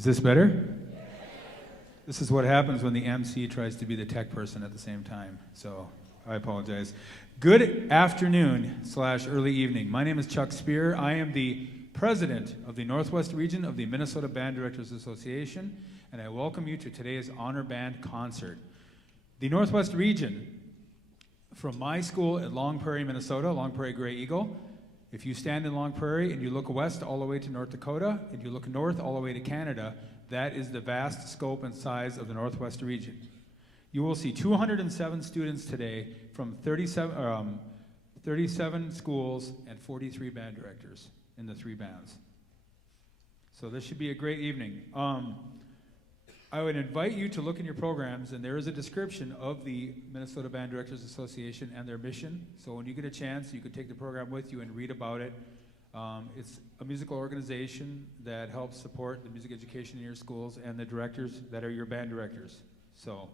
Is this better? This is what happens when the MC tries to be the tech person at the same time, so I apologize. Good afternoon / early evening. My name is Chuck Spear. I am the president of the Northwest Region of the Minnesota Band Directors Association, and I welcome you to today's Honor Band concert. The Northwest Region, from my school at Long Prairie, Minnesota, Long Prairie Grey Eagle. If you stand in Long Prairie and you look west all the way to North Dakota, and you look north all the way to Canada, that is the vast scope and size of the Northwest Region. You will see 207 students today from 37 schools and 43 band directors in the 3 bands. So this should be a great evening. I would invite you to look in your programs, and there is a description of the Minnesota Band Directors Association and their mission. So when you get a chance, you could take the program with you and read about it. It's a musical organization that helps support the music education in your schools and the directors that are your band directors. So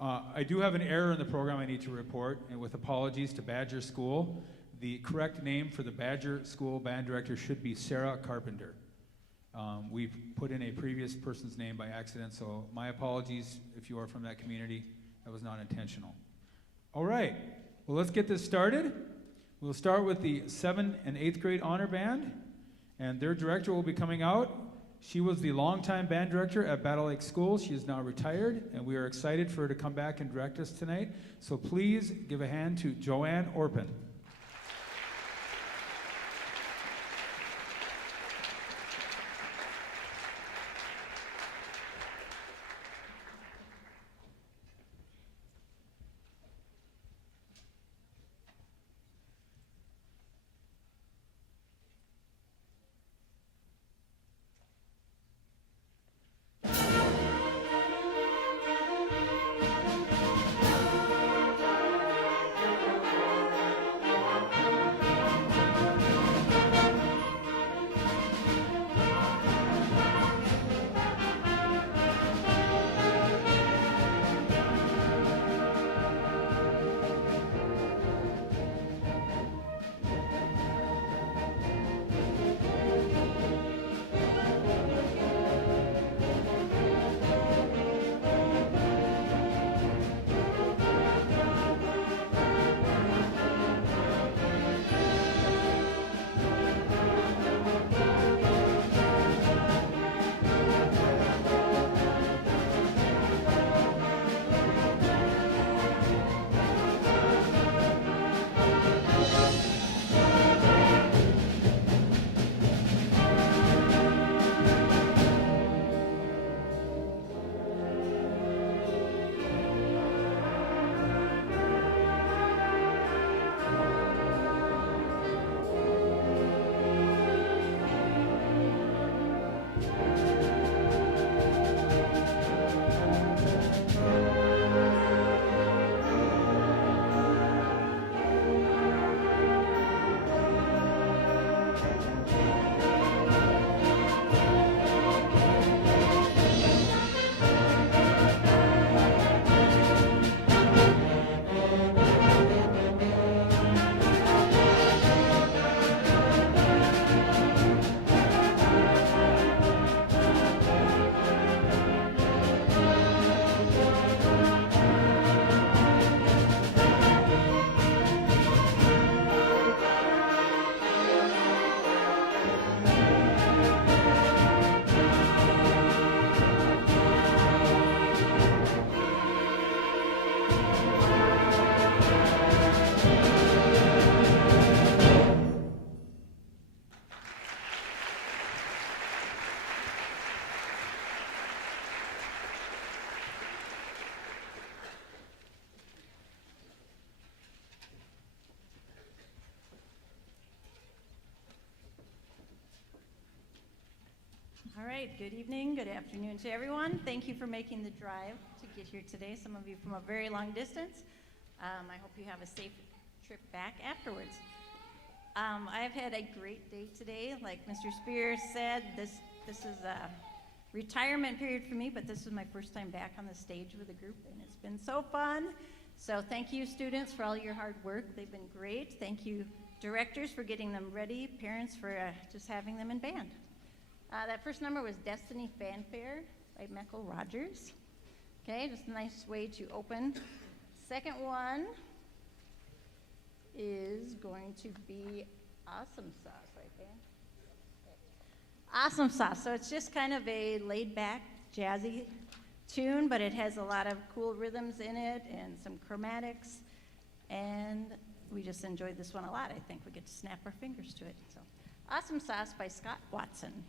I do have an error in the program I need to report, and with apologies to Badger School, the correct name for the Badger School band director should be Sarah Carpenter. We've put in a previous person's name by accident, so my apologies if you are from that community. That was not intentional. All right, well, let's get this started. We'll start with the 7th and 8th grade honor band, and their director will be coming out. She was the longtime band director at Battle Lake School. She is now retired, and we are excited for her to come back and direct us tonight. So please give a hand to JoAnn Orpen. All right, good evening, good afternoon to everyone. Thank you for making the drive to get here today, some of you from a very long distance. I hope you have a safe trip back afterwards. I've had a great day today. Like Mr. Spears said, this is a retirement period for me, but this is my first time back on the stage with a group, and it's been so fun. So thank you, students, for all your hard work. They've been great. Thank you, directors, for getting them ready, parents for just having them in band. That first number was Destiny Fanfare by Michael Rogers. Okay, just a nice way to open. Second one is going to be Awesome Sauce, right there. Awesome Sauce. So it's just kind of a laid-back, jazzy tune, but it has a lot of cool rhythms in it and some chromatics, and we just enjoyed this one a lot. I think we get to snap our fingers to it. So, Awesome Sauce by Scott Watson.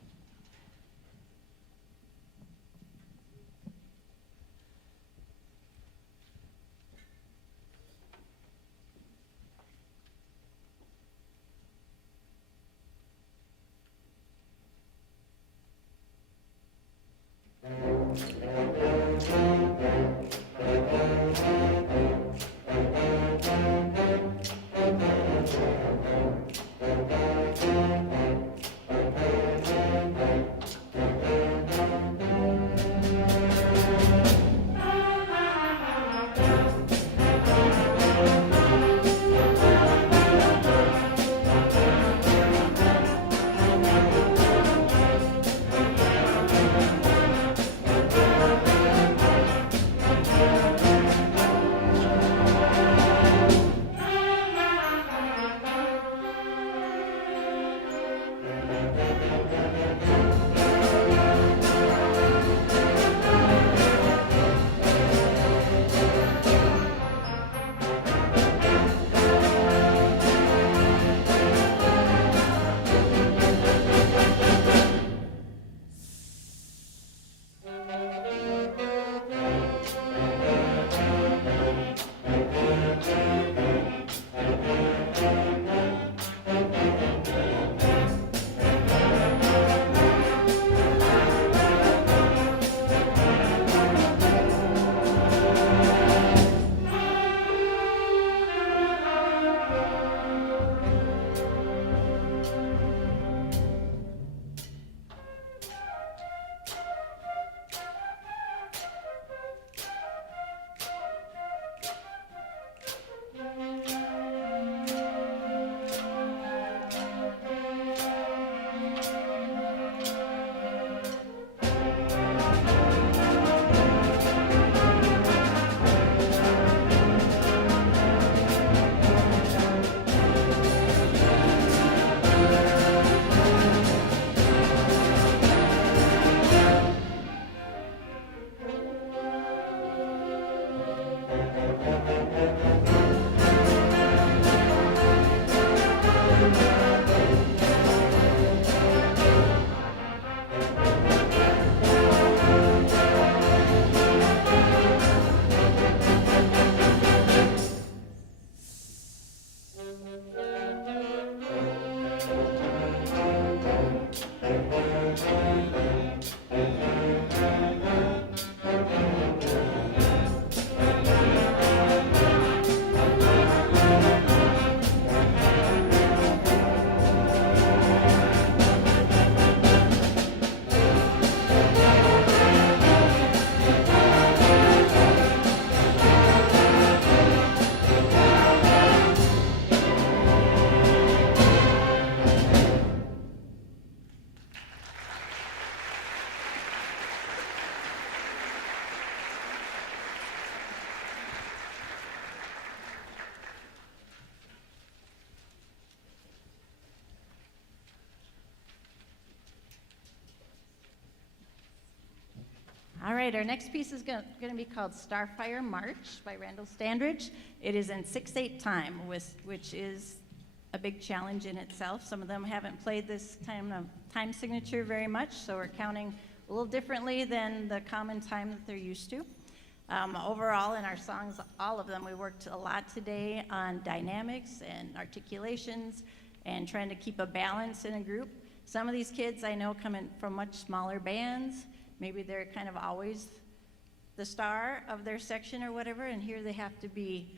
All right, our next piece is going to be called Starfire March by Randall Standridge. It is in 6/8 time, which is a big challenge in itself. Some of them haven't played this time signature very much, so we're counting a little differently than the common time that they're used to. Overall, in our songs, all of them, we worked a lot today on dynamics and articulations and trying to keep a balance in a group. Some of these kids I know come in from much smaller bands. Maybe they're kind of always the star of their section or whatever, and here they have to be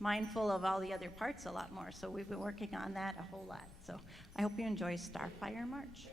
mindful of all the other parts a lot more. So we've been working on that a whole lot. So I hope you enjoy Starfire March.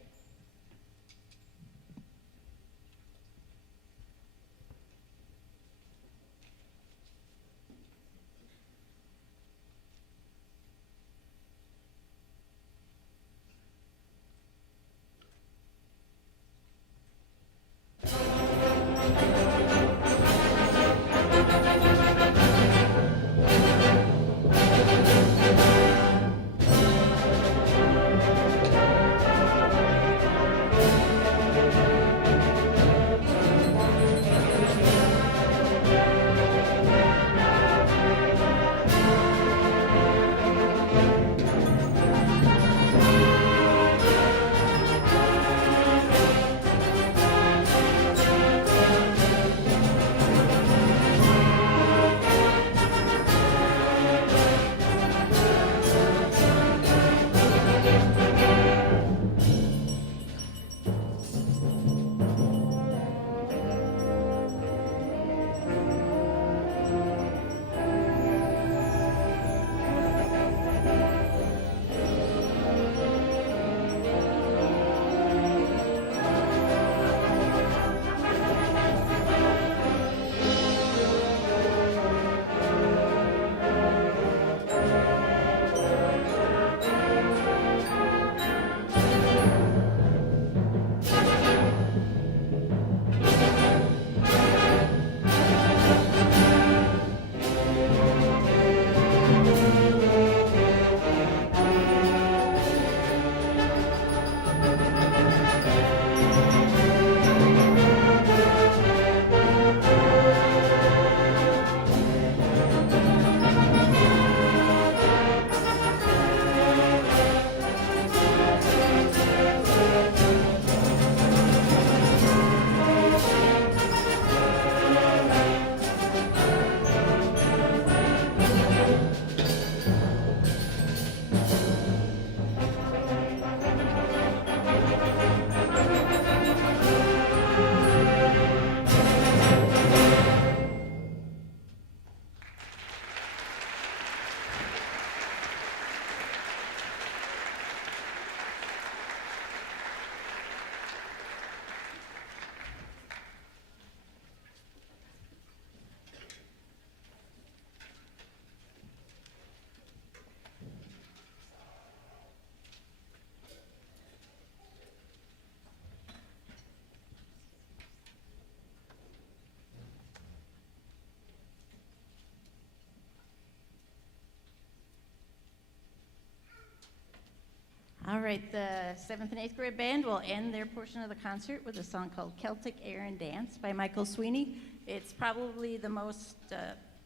right, the 7th and 8th grade band will end their portion of the concert with a song called Celtic Air and Dance by Michael Sweeney. It's probably the most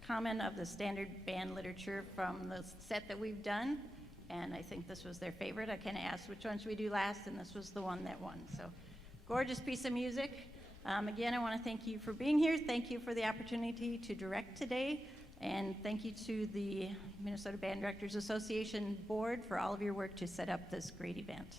common of the standard band literature from the set that we've done, and I think this was their favorite. I kind of asked which one should we do last, and this was the one that won. So, gorgeous piece of music. Again, I want to thank you for being here. Thank you for the opportunity to direct today. And thank you to the Minnesota Band Directors Association Board for all of your work to set up this great event.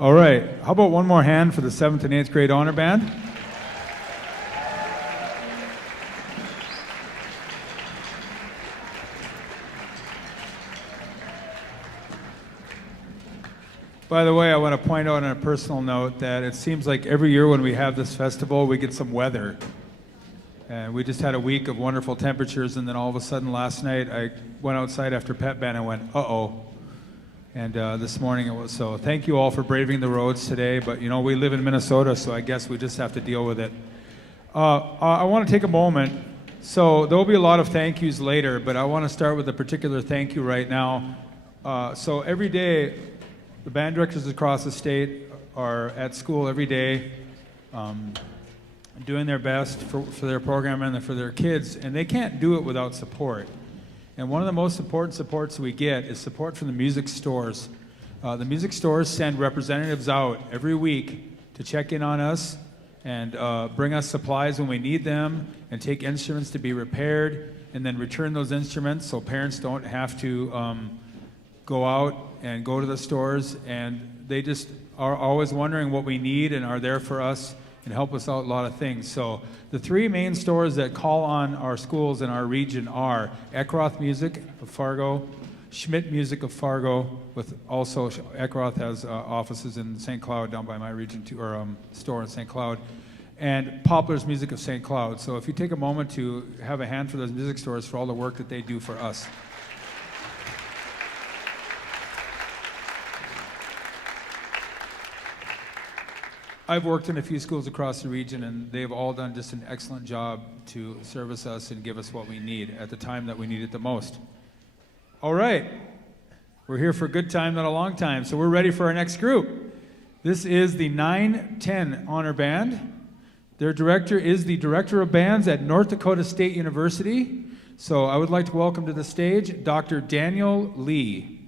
All right, how about one more hand for the 7th and 8th grade honor band? By the way, I want to point out on a personal note that it seems like every year when we have this festival, we get some weather. And we just had a week of wonderful temperatures, and then all of a sudden last night, I went outside after pep band and went, uh-oh. And this morning it was, so thank you all for braving the roads today, but you know, we live in Minnesota, so I guess we just have to deal with it. I want to take a moment, so there'll be a lot of thank yous later, but I want to start with a particular thank you right now. So every day, the band directors across the state are at school every day, doing their best for their program and for their kids, and they can't do it without support. And one of the most important supports we get is support from the music stores. The music stores send representatives out every week to check in on us and bring us supplies when we need them and take instruments to be repaired and then return those instruments so parents don't have to go out and go to the stores, and they just are always wondering what we need and are there for us and help us out a lot of things. So the 3 main stores that call on our schools in our region are Eckroth Music of Fargo, Schmidt Music of Fargo, with also Eckroth has offices in St. Cloud down by my region too, or store in St. Cloud, and Poplar's Music of St. Cloud. So if you take a moment to have a hand for those music stores for all the work that they do for us. I've worked in a few schools across the region, and they've all done just an excellent job to service us and give us what we need at the time that we need it the most. All right, we're here for a good time, not a long time, so we're ready for our next group. This is the 9-10 Honor Band. Their director is the Director of Bands at North Dakota State University. So I would like to welcome to the stage Dr. Daniel Lee.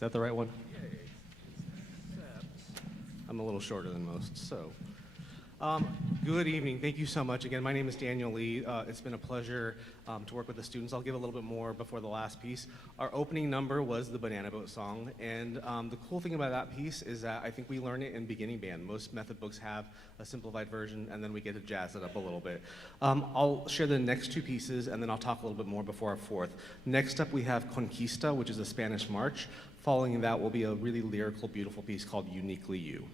Is that the right one? I'm a little shorter than most, so. Good evening. Thank you so much. Again, my name is Daniel Lee. It's been a pleasure to work with the students. I'll give a little bit more before the last piece. Our opening number was the Banana Boat song, and the cool thing about that piece is that I think we learn it in beginning band. Most method books have a simplified version, and then we get to jazz it up a little bit. I'll share the next two pieces, and then I'll talk a little bit more before our fourth. Next up, we have Conquista, which is a Spanish march. Following that will be a really lyrical, beautiful piece called Uniquely You.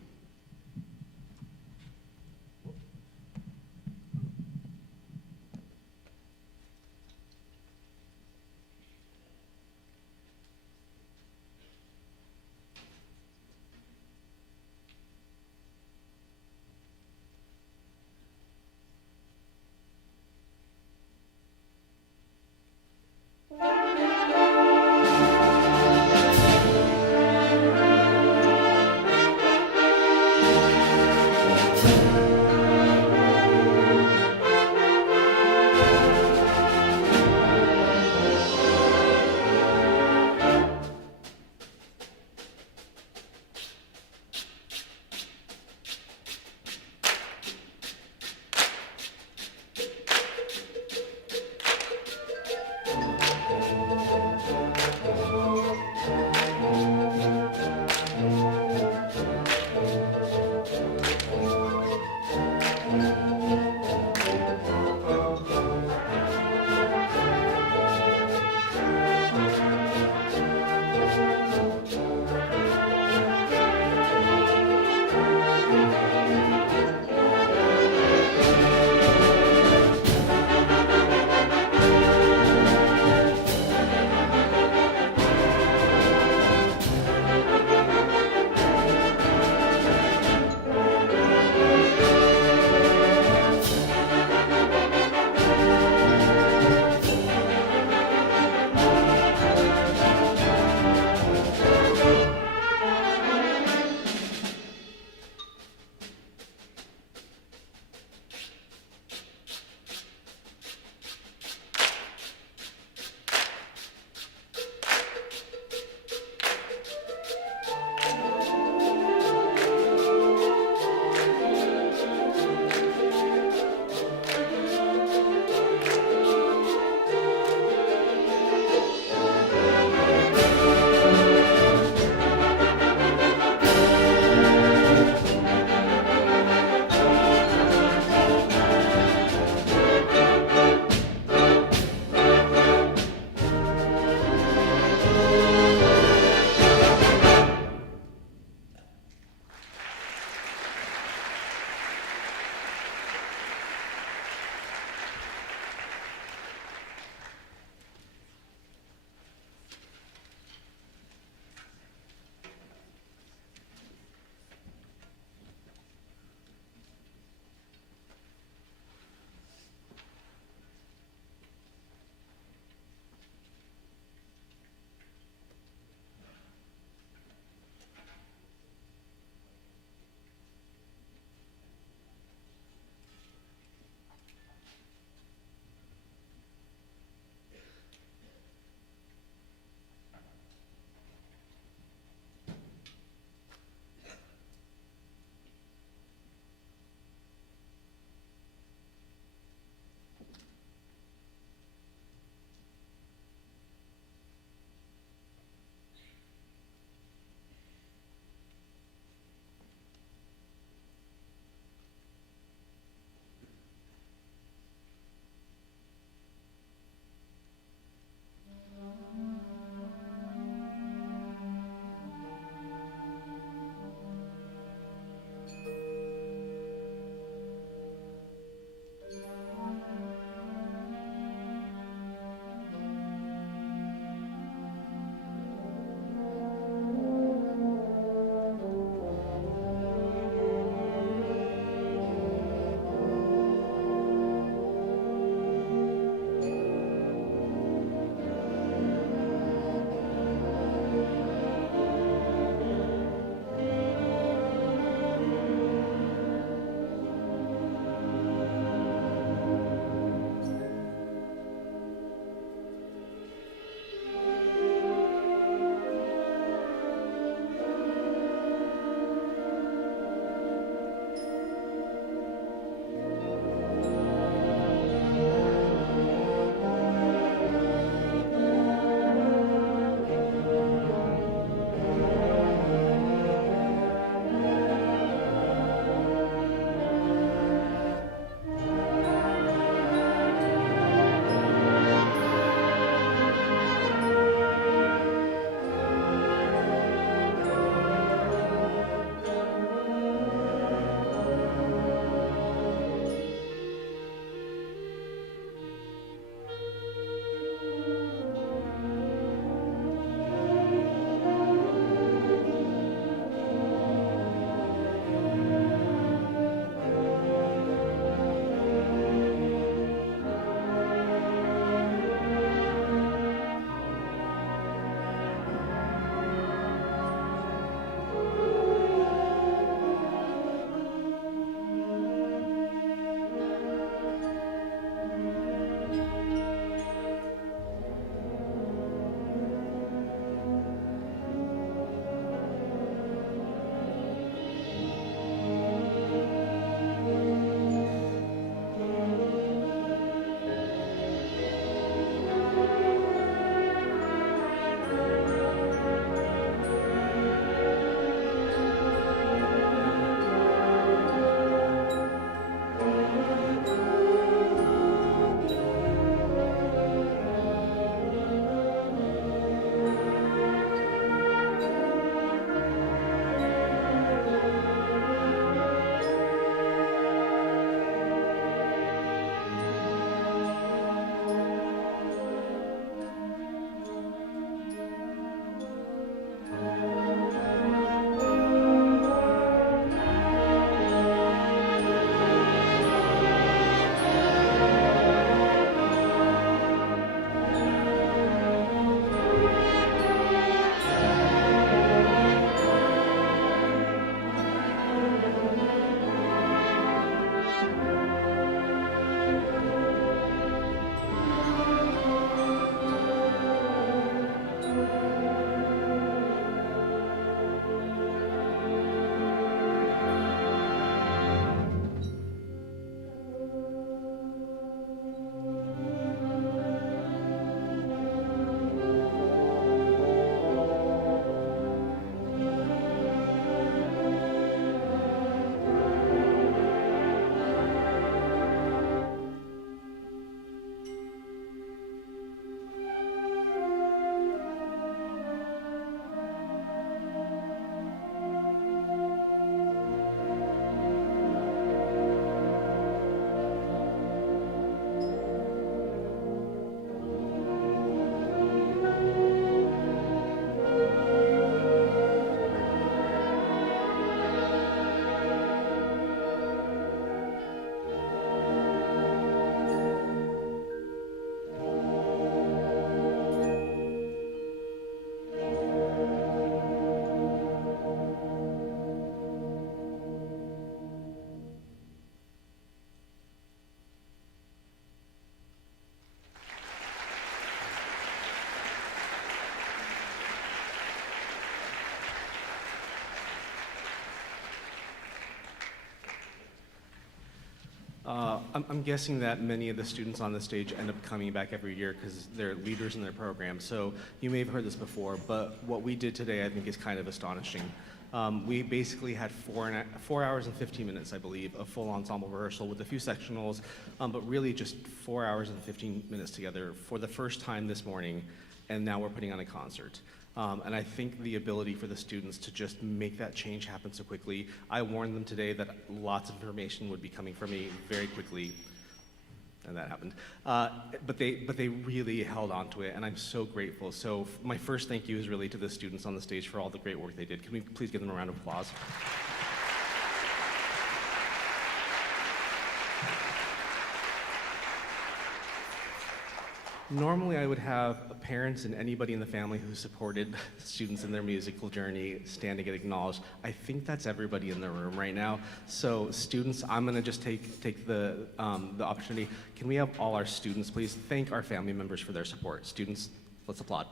I'm guessing that many of the students on the stage end up coming back every year because they're leaders in their program. So you may have heard this before, but what we did today I think is kind of astonishing. We basically had 4 hours and 15 minutes, I believe, of full ensemble rehearsal with a few sectionals, but really just 4 hours and 15 minutes together for the first time this morning, and now we're putting on a concert. And I think the ability for the students to just make that change happen so quickly, I warned them today that lots of information would be coming from me very quickly, and that happened. But they really held on to it, and I'm so grateful. So my first thank you is really to the students on the stage for all the great work they did. Can we please give them a round of applause? Normally, I would have parents and anybody in the family who supported students in their musical journey stand to get acknowledged. I think that's everybody in the room right now. So students, I'm gonna just take the opportunity. Can we have all our students please thank our family members for their support? Students, let's applaud.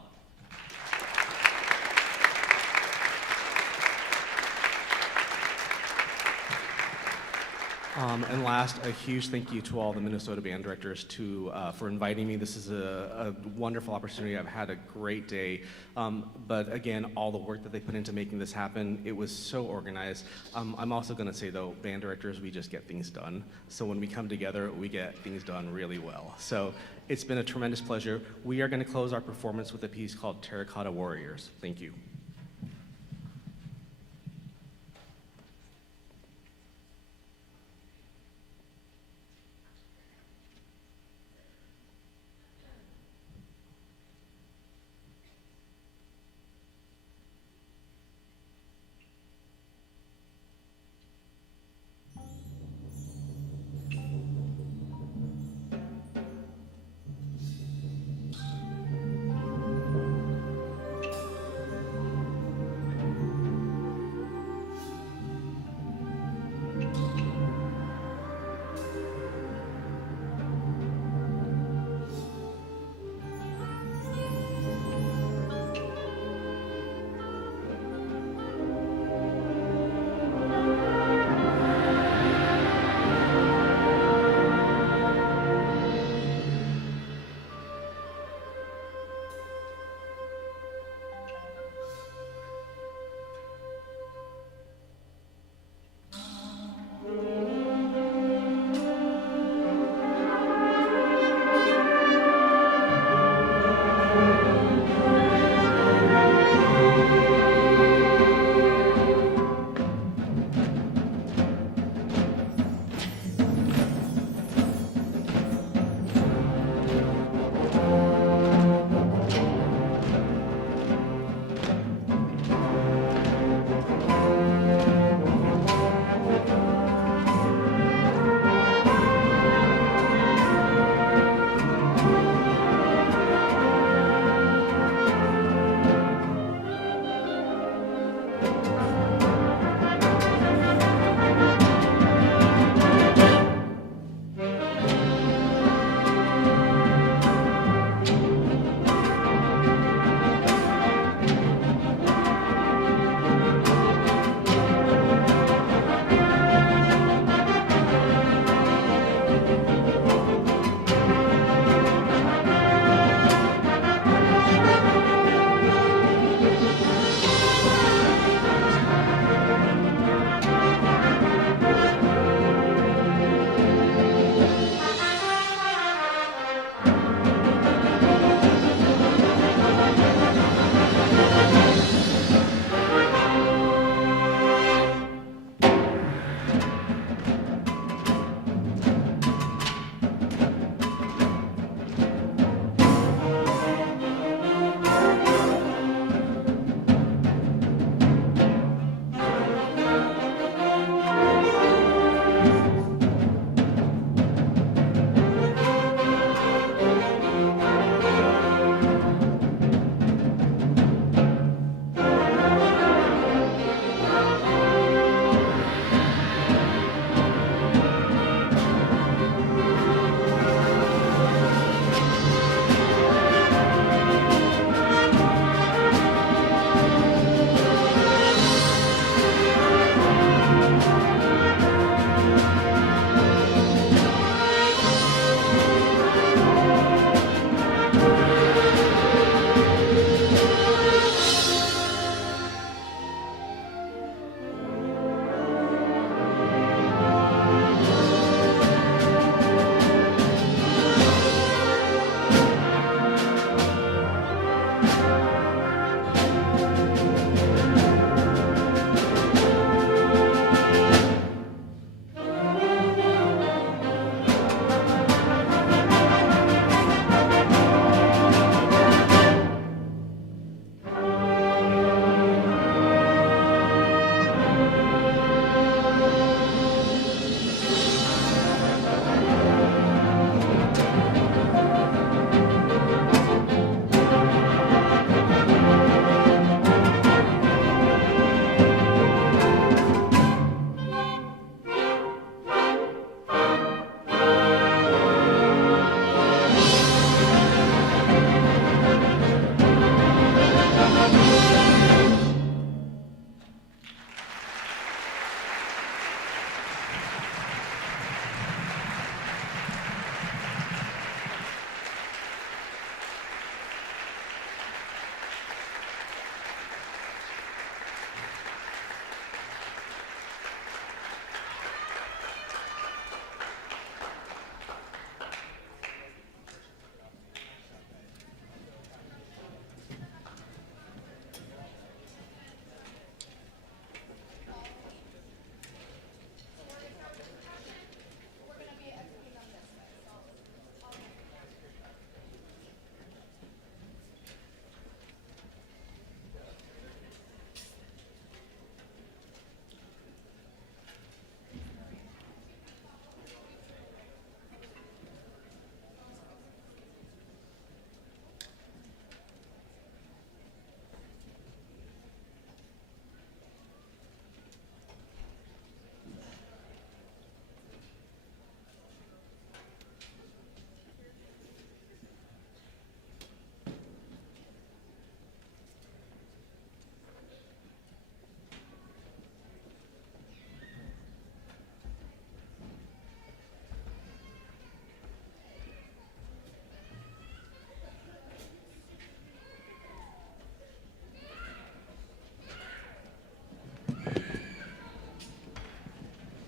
And last, a huge thank you to all the Minnesota band directors for inviting me. This is a wonderful opportunity. I've had a great day. But again, all the work that they put into making this happen, it was so organized. I'm also going to say, though, band directors, we just get things done. So when we come together, we get things done really well. So it's been a tremendous pleasure. We are going to close our performance with a piece called Terracotta Warriors. Thank you.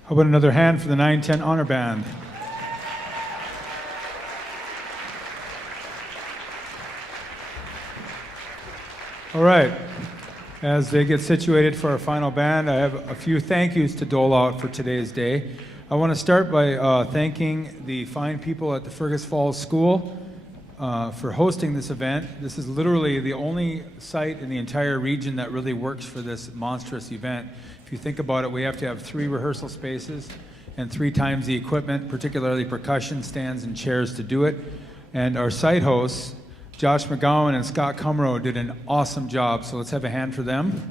How about another hand for the 910 Honor Band? All right. As they get situated for our final band, I have a few thank yous to dole out for today's day. I want to start by thanking the fine people at the Fergus Falls School for hosting this event. This is literally the only site in the entire region that really works for this monstrous event. If you think about it, we have to have 3 rehearsal spaces and 3 times the equipment, particularly percussion stands and chairs to do it. And our site hosts, Josh McGowan and Scott Cumrow, did an awesome job, so let's have a hand for them.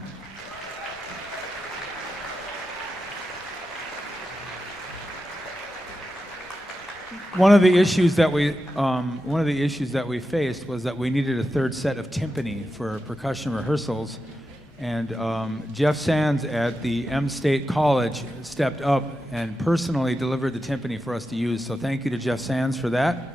One of the issues that we faced was that we needed a 3rd set of timpani for percussion rehearsals, and Jeff Sands at the M State College stepped up and personally delivered the timpani for us to use. So thank you to Jeff Sands for that.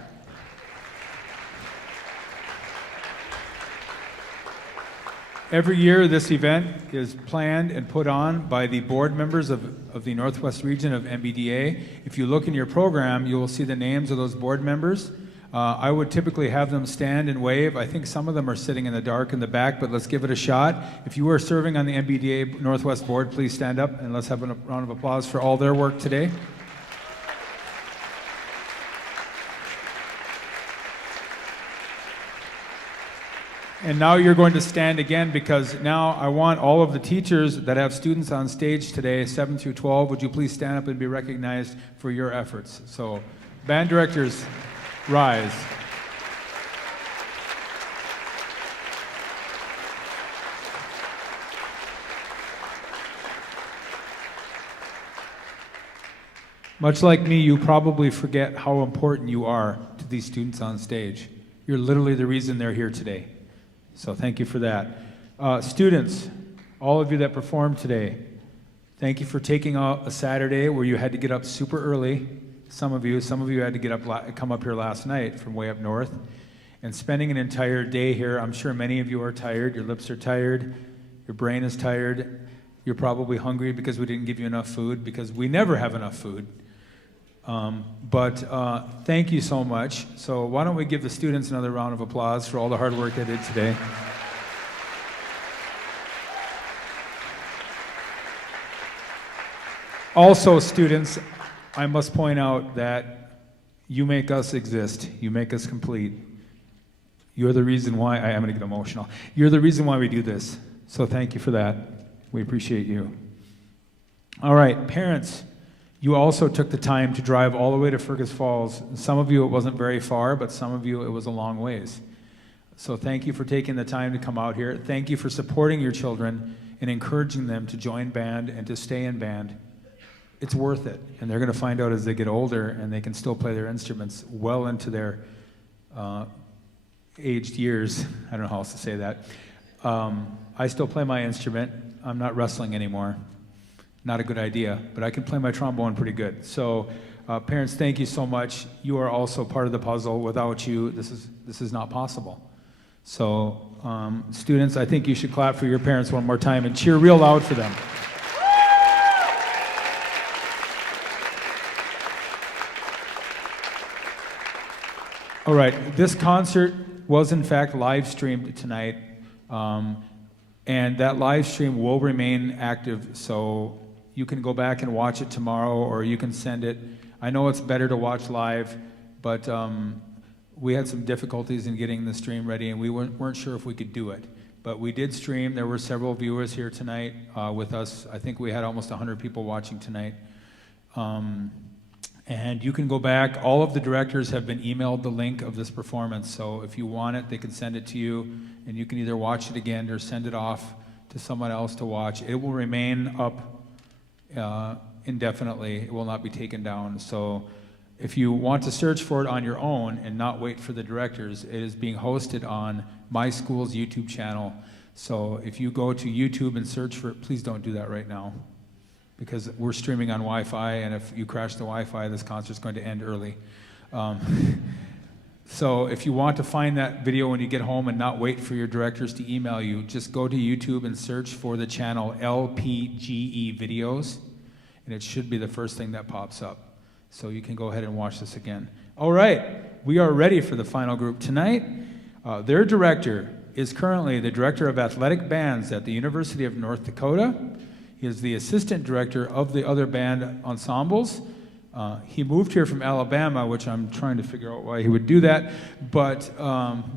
Every year, this event is planned and put on by the board members of the Northwest region of NBDA. If you look in your program, you will see the names of those board members. I would typically have them stand and wave. I think some of them are sitting in the dark in the back, but let's give it a shot. If you are serving on the NBDA Northwest board, please stand up and let's have a round of applause for all their work today. And now you're going to stand again, because now I want all of the teachers that have students on stage today, 7 through 12, would you please stand up and be recognized for your efforts? So, band directors, rise. Much like me, you probably forget how important you are to these students on stage. You're literally the reason they're here today. So thank you for that. Students, all of you that performed today, thank you for taking a Saturday where you had to get up super early. Some of you had to come up here last night from way up north, and spending an entire day here. I'm sure many of you are tired. Your lips are tired. Your brain is tired. You're probably hungry because we didn't give you enough food, because we never have enough food. But thank you so much. So why don't we give the students another round of applause for all the hard work they did today. Also, students, I must point out that you make us exist. You make us complete. You're the reason why, I'm going to get emotional. You're the reason why we do this. So thank you for that. We appreciate you. All right, parents. You also took the time to drive all the way to Fergus Falls. Some of you, it wasn't very far, but some of you, it was a long ways. So thank you for taking the time to come out here. Thank you for supporting your children and encouraging them to join band and to stay in band. It's worth it. And they're going to find out as they get older, and they can still play their instruments well into their aged years. I don't know how else to say that. I still play my instrument. I'm not wrestling anymore. Not a good idea, but I can play my trombone pretty good. So, parents, thank you so much. You are also part of the puzzle. Without you, this is not possible. So, students, I think you should clap for your parents one more time and cheer real loud for them. All right, this concert was in fact live streamed tonight, and that live stream will remain active, so you can go back and watch it tomorrow, or you can send it. I know it's better to watch live, but we had some difficulties in getting the stream ready, and we weren't sure if we could do it. But we did stream. There were several viewers here tonight with us. I think we had almost 100 people watching tonight. And you can go back. All of the directors have been emailed the link of this performance, so if you want it, they can send it to you, and you can either watch it again or send it off to someone else to watch. It will remain up indefinitely. It will not be taken down. So if you want to search for it on your own and not wait for the directors, it is being hosted on my school's YouTube channel. So if you go to YouTube and search for it, please don't do that right now, because we're streaming on Wi-Fi, and if you crash the Wi-Fi, this concert's going to end early. So if you want to find that video when you get home and not wait for your directors to email you, just go to YouTube and search for the channel LPGE Videos. and it should be the first thing that pops up. So you can go ahead and watch this again. All right, we are ready for the final group tonight. Their director is currently the director of athletic bands at the University of North Dakota. He is the assistant director of the other band ensembles. He moved here from Alabama, which I'm trying to figure out why he would do that, but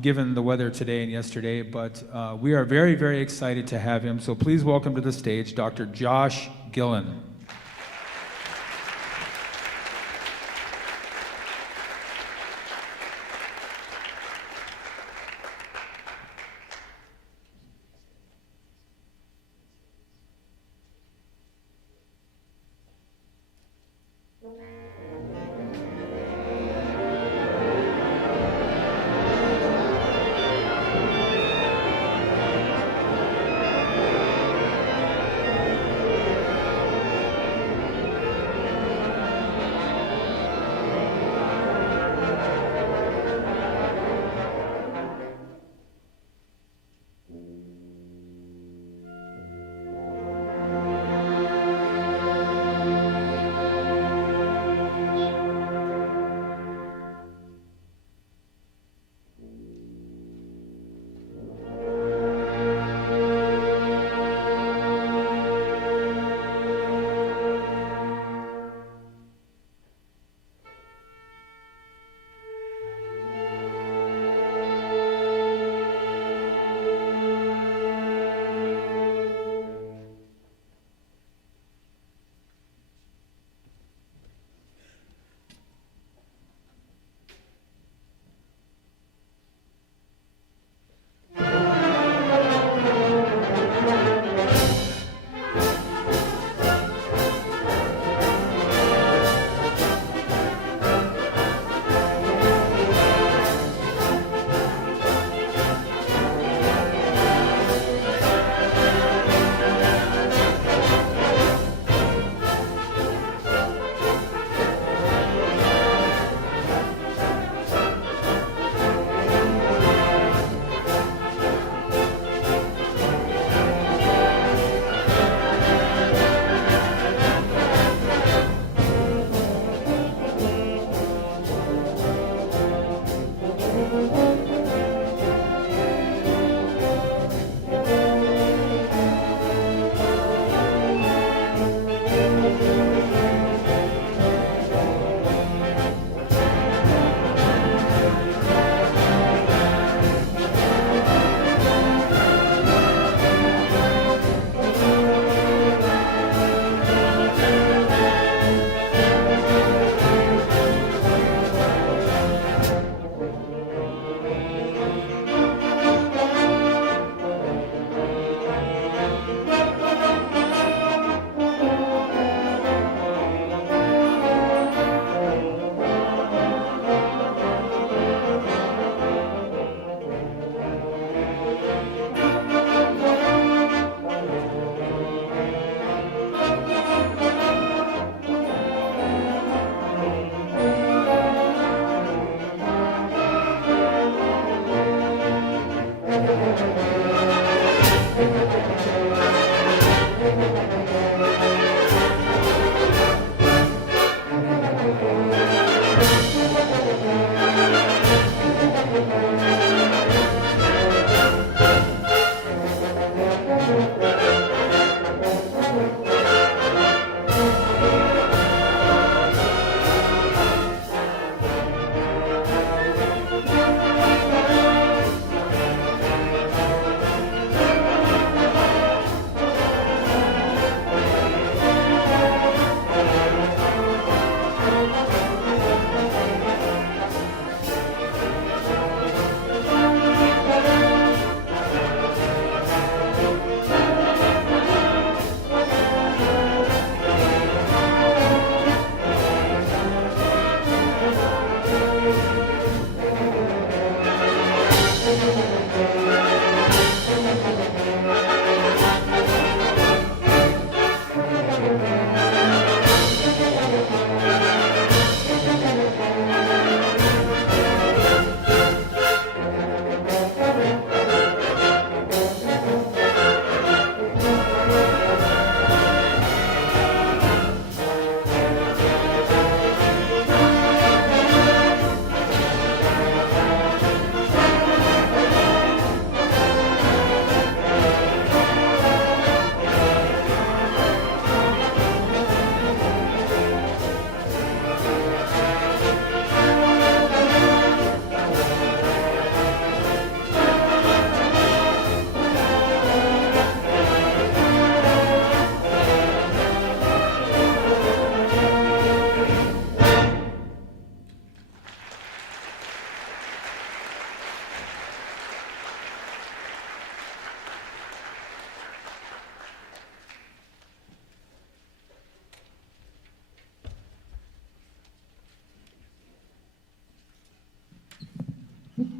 given the weather today and yesterday, but we are very, very excited to have him. So please welcome to the stage Dr. Josh Gillen.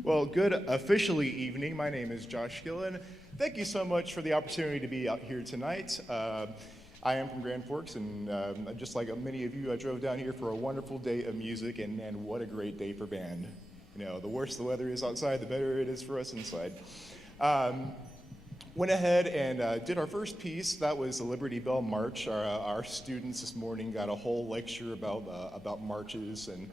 Well, good officially evening. My name is Josh Gillen. Thank you so much for the opportunity to be out here tonight. I am from Grand Forks, and just like many of you, I drove down here for a wonderful day of music, and man, what a great day for band. You know, the worse the weather is outside, the better it is for us inside. Went ahead and did our first piece. That was the Liberty Bell March. Our students this morning got a whole lecture about marches and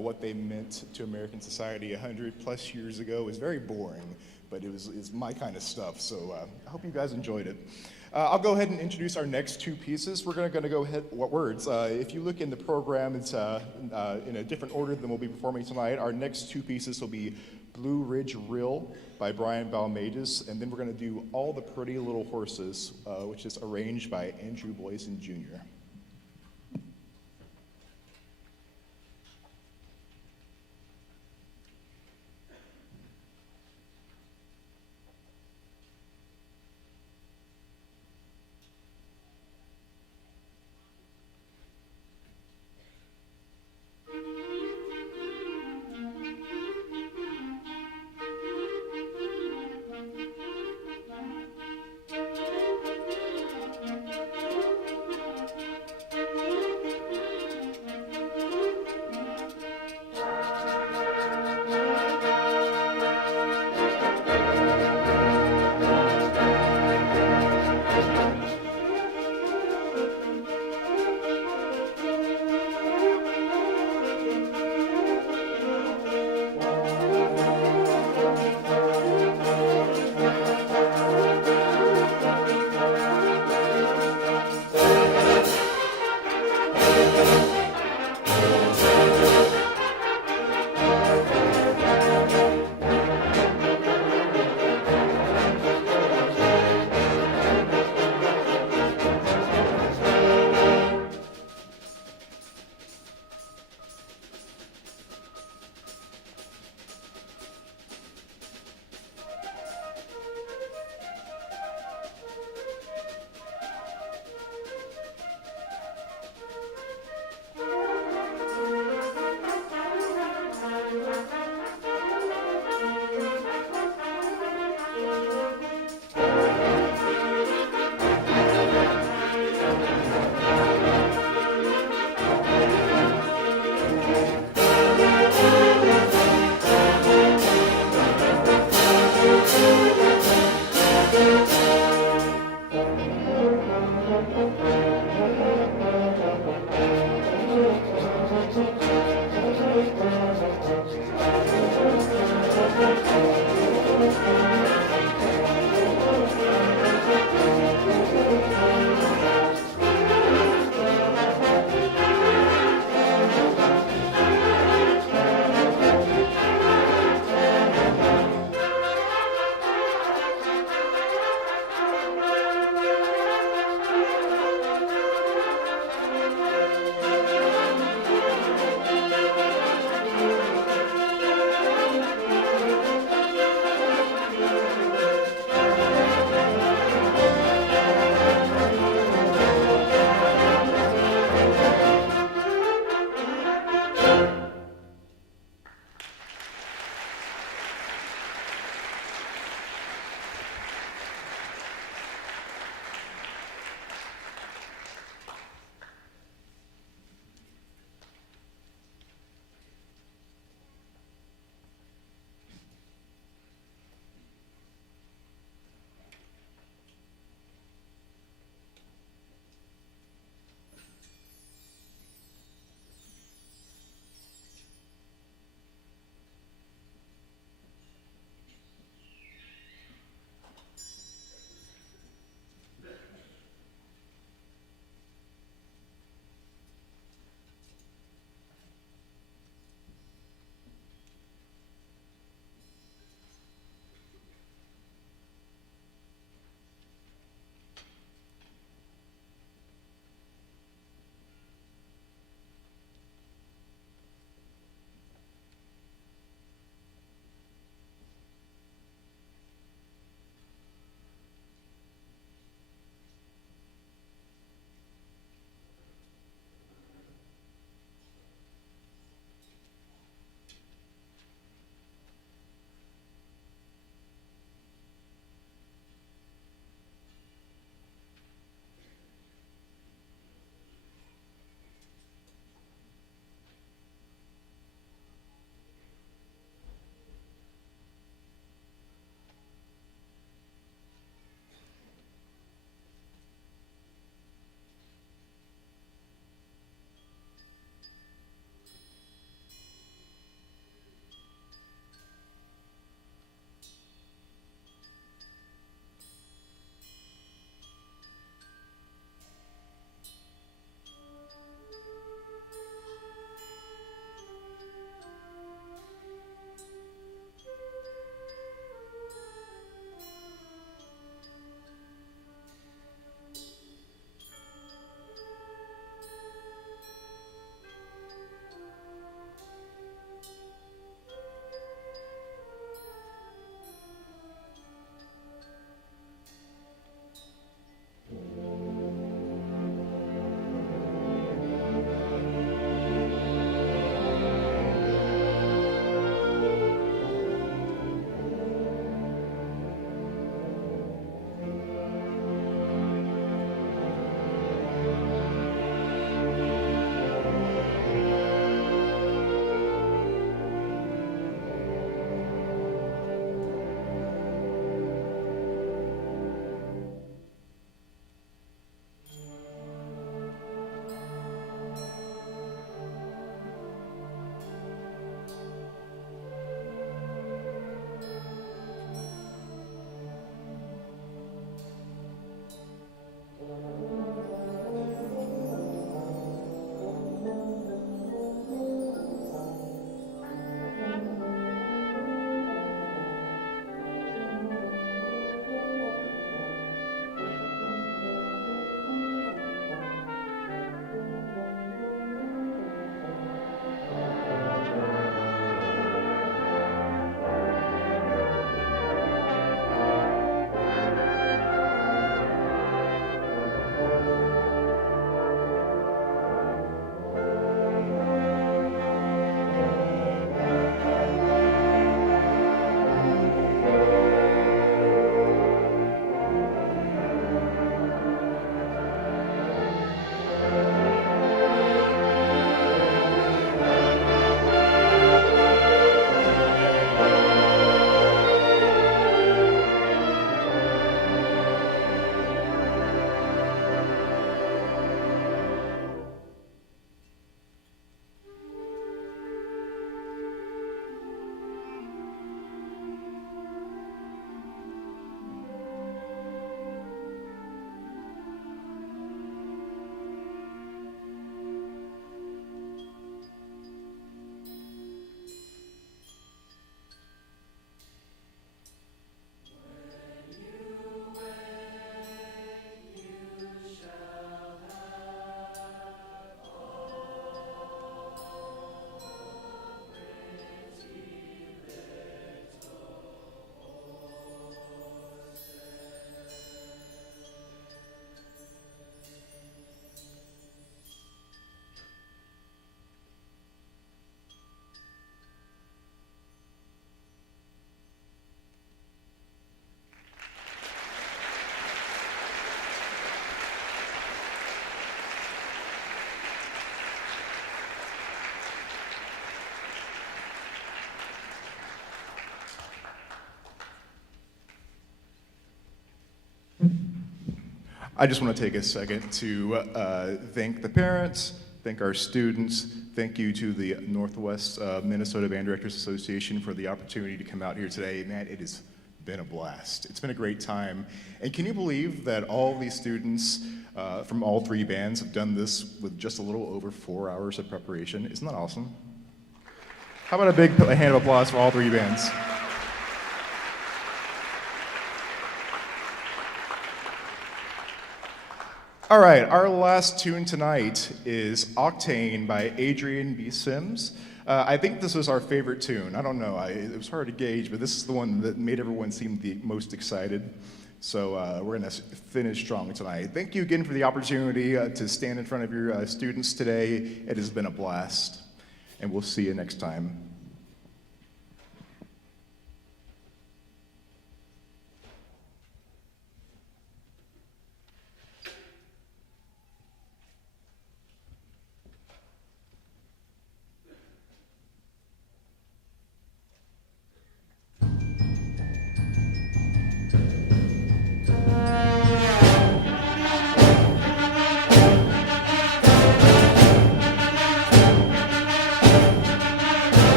what they meant to American society 100+ years ago. It was very boring, but it's my kind of stuff, so I hope you guys enjoyed it. I'll go ahead and introduce our next two pieces. We're going to go ahead, words. If you look in the program, it's in a different order than we'll be performing tonight. Our next two pieces will be Blue Ridge Rill by Brian Balmages, and then we're going to do All the Pretty Little Horses, which is arranged by Andrew Boyson Jr. I just want to take a second to thank the parents, thank our students, thank you to the Northwest Minnesota Band Directors Association for the opportunity to come out here today. Man, it has been a blast. It's been a great time. And can you believe that all these students from all three bands have done this with just a little over 4 hours of preparation? Isn't that awesome? How about a big hand of applause for all three bands? All right, our last tune tonight is Octane by Adrian B. Sims. I think this was our favorite tune. I don't know, it was hard to gauge, but this is the one that made everyone seem the most excited. So we're gonna finish strong tonight. Thank you again for the opportunity to stand in front of your students today. It has been a blast, and we'll see you next time.